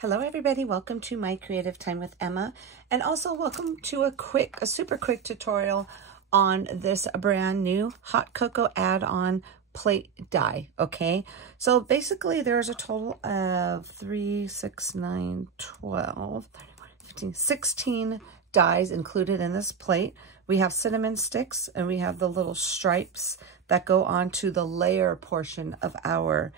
Hello everybody, welcome to My Creative Time with Emma, and also welcome to a super quick tutorial on this brand new hot cocoa add-on plate die. Okay, so basically there's a total of 3, 6, 9, 12, 13, 15, 16 dies included in this plate. We have cinnamon sticks and we have the little stripes that go onto the layer portion of our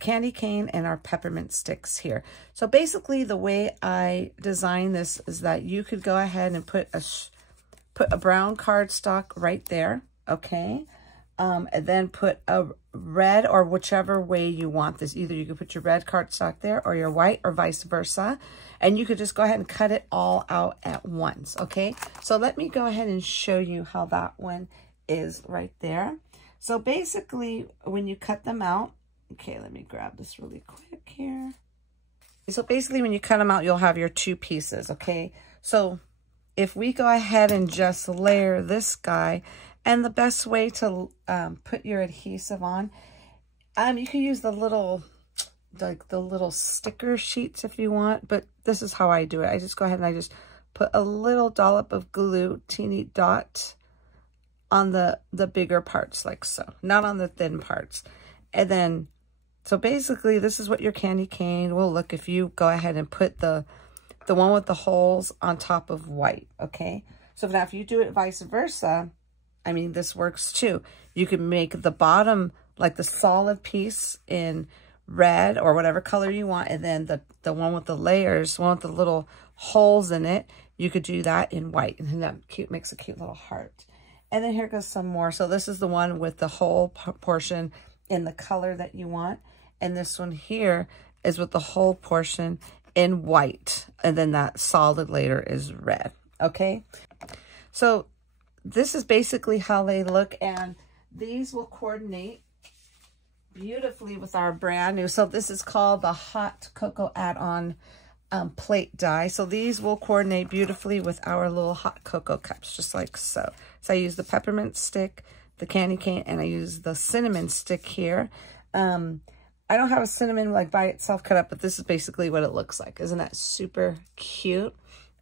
candy cane and our peppermint sticks here. So basically the way I designed this is that you could go ahead and put a brown cardstock right there, okay? And then put a red, or whichever way you want this. Either you could put your red cardstock there or your white, or vice versa. And you could just go ahead and cut it all out at once, okay? So let me go ahead and show you how that one is right there. So basically when you cut them out, okay, let me grab this really quick here. So basically when you cut them out, you'll have your two pieces, okay? So if we go ahead and just layer this guy, and the best way to put your adhesive on, you can use the little sticker sheets if you want, but this is how I do it. I just go ahead and I just put a little dollop of glue, teeny dot, on the bigger parts like so, not on the thin parts. And then, so basically this is what your candy cane will look if you go ahead and put the one with the holes on top of white, okay? So now if you do it vice versa, I mean, this works too. You can make the bottom like the solid piece in red or whatever color you want, and then the one with the layers, one with the little holes in it, you could do that in white, and then that makes a cute little heart. And then here goes some more. So this is the one with the whole portion in the color that you want, and this one here is with the whole portion in white, and then that solid layer is red, okay? So this is basically how they look, and these will coordinate beautifully with our brand new, so this is called the hot cocoa add-on plate die. So these will coordinate beautifully with our little hot cocoa cups, just like so. So I use the peppermint stick, the candy cane, and I use the cinnamon stick here. I don't have a cinnamon like by itself cut up, but this is basically what it looks like. Isn't that super cute?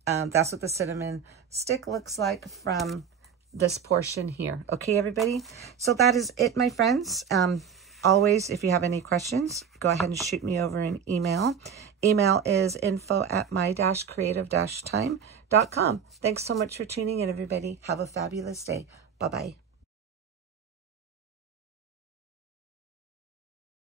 That's what the cinnamon stick looks like from this portion here. Okay, everybody? So that is it, my friends. Always, if you have any questions, go ahead and shoot me over an email. Email is info@my-creative-time.com. Thanks so much for tuning in, everybody. Have a fabulous day. Bye-bye.